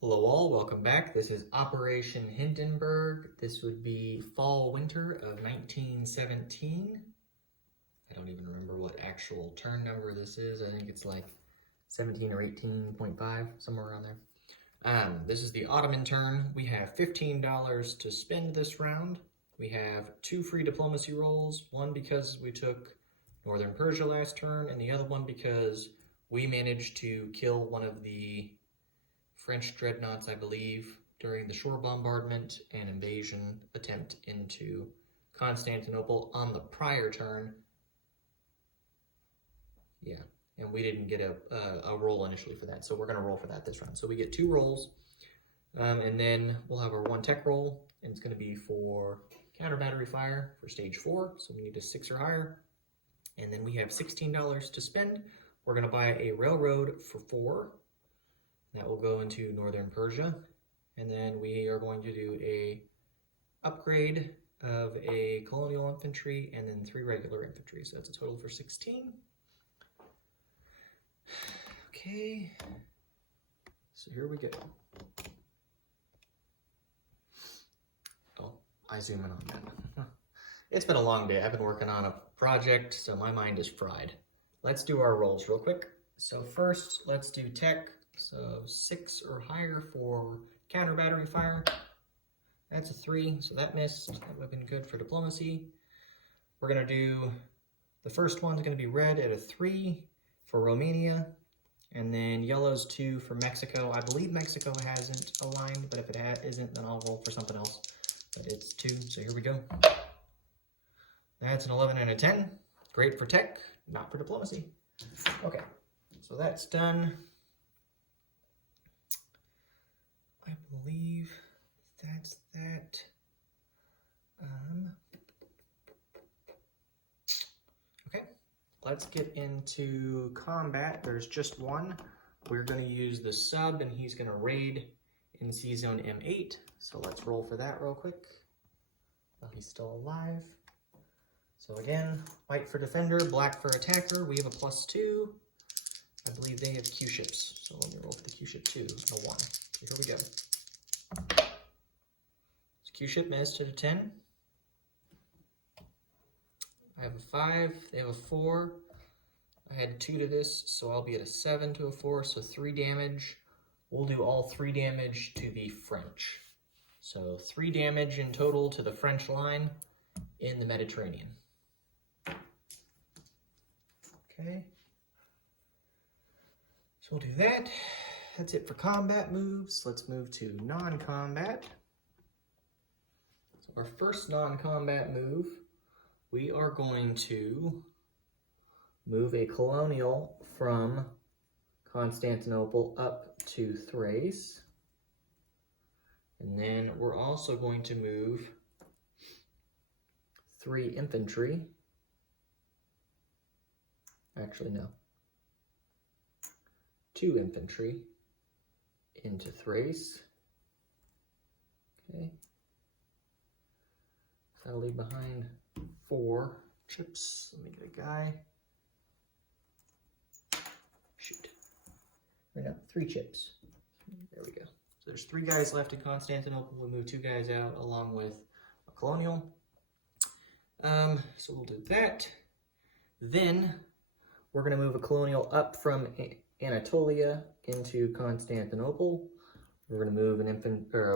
Hello all, welcome back. This is Operation Hindenburg. This would be fall-winter of 1917. I don't even remember what actual turn number this is. I think it's like 17 or 18.5, somewhere around there. This is the Ottoman turn. We have $15 to spend this round. We have 2 free diplomacy rolls, one because we took Northern Persia last turn, and the other one because we managed to kill one of the French dreadnoughts, I believe, during the shore bombardment and invasion attempt into Constantinople on the prior turn. Yeah, and we didn't get a roll initially for that, so we're going to roll for that this round. So we get 2 rolls, and then we'll have our 1 tech roll, and it's going to be for counter battery fire for stage 4, so we need a 6 or higher. And then we have $16 to spend. We're going to buy a railroad for 4. That will go into Northern Persia. And then we are going to do a upgrade of a colonial infantry and then 3 regular infantry. So that's a total for 16. Okay, so here we go. Oh, I zoom in on that. It's been a long day. I've been working on a project, so my mind is fried. Let's do our rolls real quick. So first, let's do tech. So 6 or higher for counter battery fire. That's a 3, so that missed. That would have been good for diplomacy. We're going to do, the first one's going to be red at a 3 for Romania. And then yellow's 2 for Mexico. I believe Mexico hasn't aligned, but if it isn't, then I'll roll for something else. But it's 2, so here we go. That's an 11 and a 10. Great for tech, not for diplomacy. Okay, so that's done. I believe that's that. Okay, let's get into combat. There's just one. We're going to use the sub, and he's going to raid in C-Zone M8. So let's roll for that real quick while he's still alive. So again, white for defender, black for attacker. We have a +2. I believe they have Q ships. So let me roll for the Q ship 2, a 1. Here we go. Q ship missed at a 10. I have a 5. They have a 4. I had 2 to this, so I'll be at a 7 to a 4, so 3 damage. We'll do all 3 damage to the French. So 3 damage in total to the French line in the Mediterranean. Okay. So we'll do that. That's it for combat moves. Let's move to non-combat. So our first non-combat move, we are going to move a colonial from Constantinople up to Thrace. And then we're also going to move 3 infantry. Actually, no. 2 infantry into Thrace. Okay. So I'll leave behind 4 chips. Let me get a guy. Shoot. Or no, 3 chips. There we go. So there's 3 guys left in Constantinople. We'll move 2 guys out along with a colonial. So we'll do that. Then we're going to move a colonial up from Anatolia into Constantinople. We're going to move a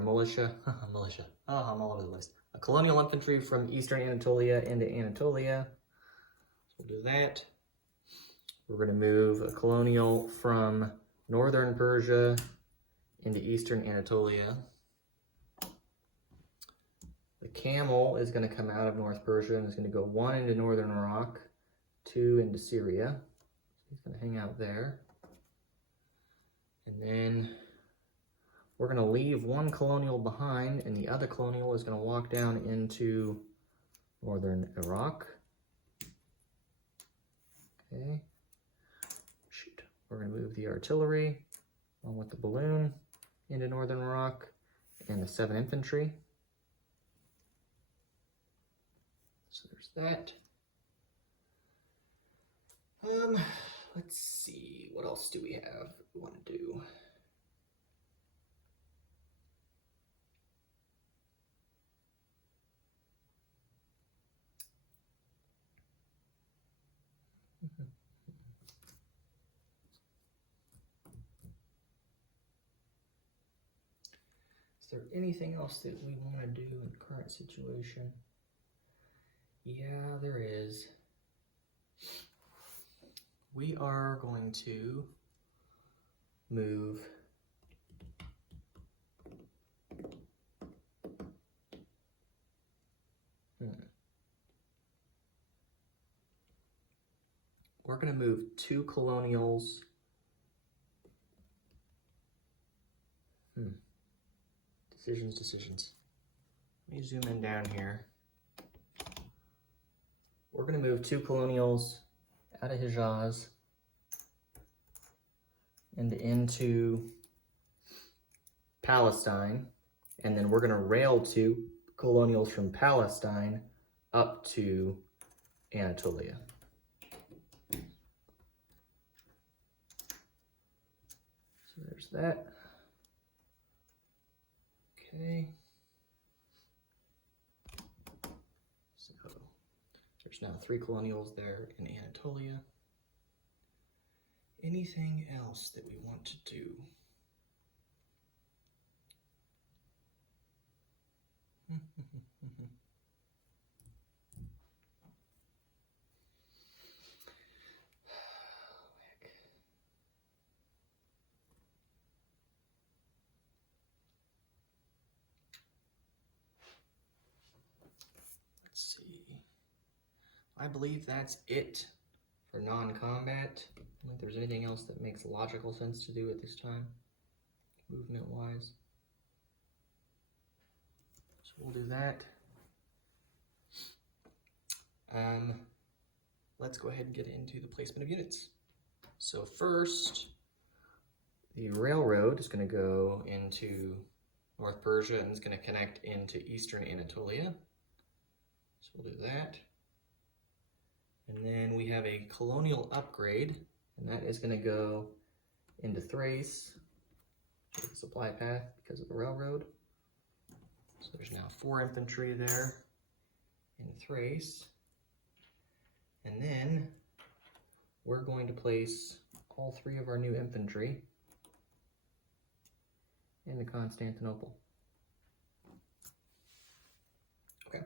militia. Militia. Oh, I'm all over the list. A colonial infantry from Eastern Anatolia into Anatolia. So we'll do that. We're going to move a colonial from Northern Persia into Eastern Anatolia. The camel is going to come out of North Persia and is going to go 1 into Northern Iraq, 2 into Syria. So he's going to hang out there. And then we're going to leave 1 colonial behind, and the other colonial is going to walk down into Northern Iraq. Okay. Shoot. We're going to move the artillery along with the balloon into Northern Iraq and the 7 infantry. So there's that. Let's see, what else do we have we want to do? there anything else that we want to do in the current situation? Yeah, there is. We are going to move we're going to move 2 colonials. Decisions. Let me zoom in down here. We're going to move 2 colonials out of Hijaz and into Palestine, and then we're going to rail 2 colonials from Palestine up to Anatolia. So there's that. Okay. So there's now 3 colonials there in Anatolia. Anything else that we want to do? Let's see. I believe that's it for non-combat. I don't think there's anything else that makes logical sense to do at this time, movement-wise. So we'll do that. Let's go ahead and get into the placement of units. So first, the railroad is going to go into North Persia and it's going to connect into Eastern Anatolia. So we'll do that. And then we have a colonial upgrade, and that is going to go into Thrace, the supply path because of the railroad. So there's now 4 infantry there in Thrace. And then we're going to place all 3 of our new infantry into Constantinople. Okay.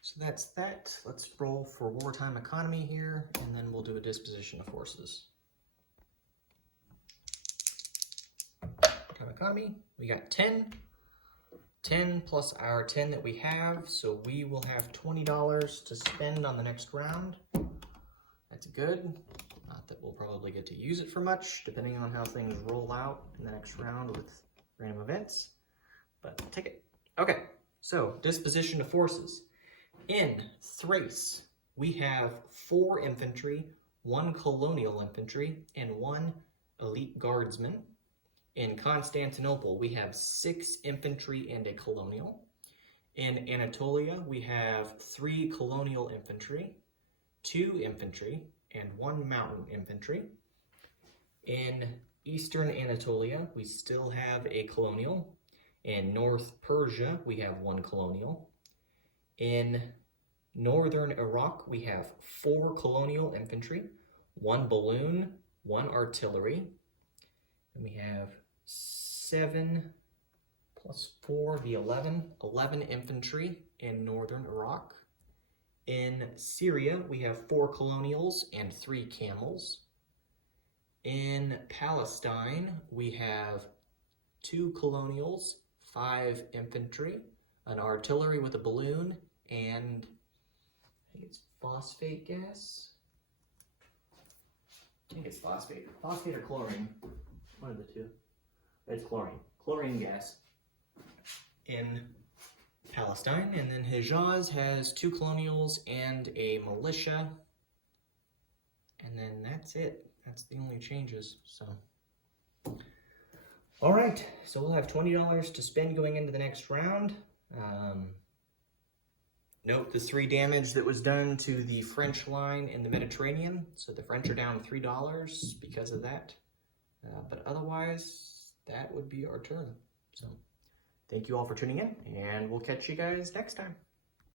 So that's that. Let's roll for wartime economy here, and then we'll do a disposition of forces. Wartime economy, we got 10. 10 plus our 10 that we have, so we will have $20 to spend on the next round. That's good. Not that we'll probably get to use it for much, depending on how things roll out in the next round with random events, but I'll take it. Okay, so disposition of forces. In Thrace, we have 4 infantry, 1 colonial infantry, and 1 elite guardsman. In Constantinople, we have 6 infantry and a colonial. In Anatolia, we have 3 colonial infantry, 2 infantry, and 1 mountain infantry. In Eastern Anatolia, we still have a colonial. In North Persia, we have 1 colonial. In Northern Iraq, we have 4 colonial infantry, 1 balloon, 1 artillery. And we have 7 plus 4 be 11 infantry in Northern Iraq. In Syria, we have 4 colonials and 3 camels. In Palestine, we have 2 colonials, 5 infantry, an artillery with a balloon, and I think it's phosphate gas. I think it's phosphate or chlorine. One of the 2. It's chlorine gas in Palestine. And then Hijaz has 2 colonials and a militia. And then that's it. That's the only changes. So, all right. So we'll have $20 to spend going into the next round. Note the 3 damage that was done to the French line in the Mediterranean. So the French are down $3 because of that. But otherwise, that would be our turn. So thank you all for tuning in, and we'll catch you guys next time.